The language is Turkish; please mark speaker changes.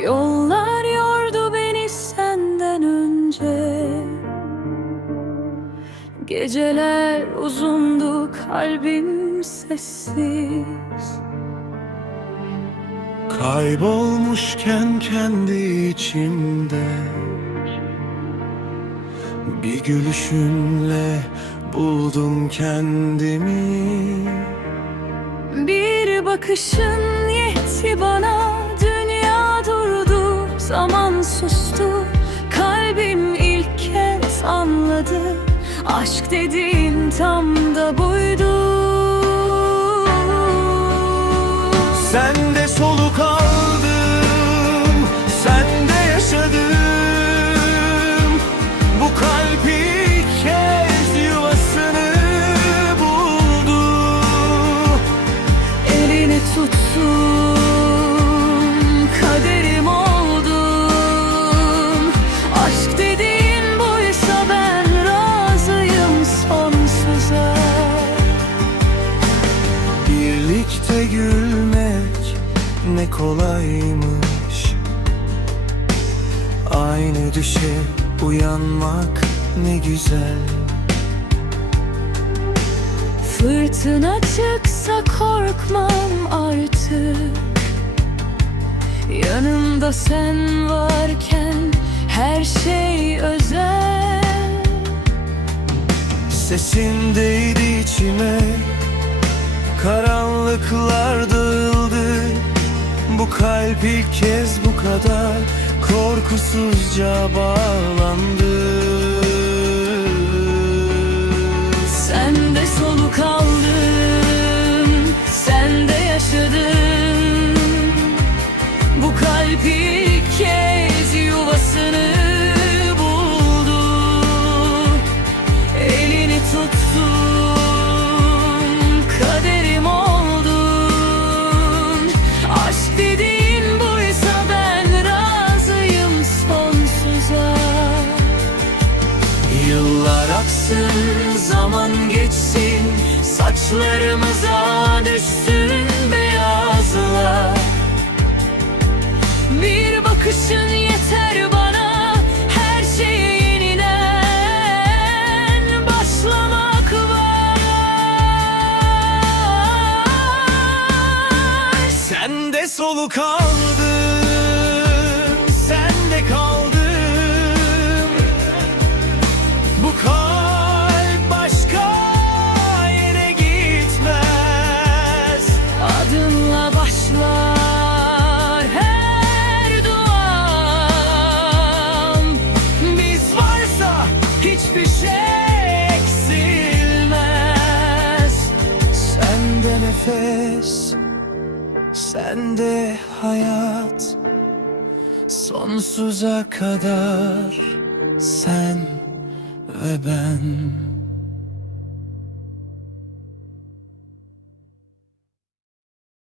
Speaker 1: Yollar yordu beni senden önce. Geceler uzundu kalbim sessiz.
Speaker 2: Kaybolmuşken kendi içimde. Bir gülüşünle buldum kendimi.
Speaker 1: Bir bakışın yetti bana. Anladı. Aşk dediğin tam da buydu.
Speaker 2: Sende soluk aldım, sende yaşadım Bu kalp ilk kez yuvasını buldu.
Speaker 1: Elini tuttum
Speaker 2: ne kolaymış. Aynı düşe uyanmak ne güzel.
Speaker 1: Fırtına çıksa korkmam artık. Yanımda sen varken her şey özel.
Speaker 2: Sesindeydi içime. Karanlıklar dağıldı Bu kalp ilk kez bu kadar Korkusuzca bağlandı Aksın, zaman geçsin. Saçlarımıza düşsün beyazlar.
Speaker 1: Bir bakışın yeter bana. Her şeye yeniden başlamak var.
Speaker 2: Sen de soluk aldın, sende hayat Sonsuza kadar sen ve ben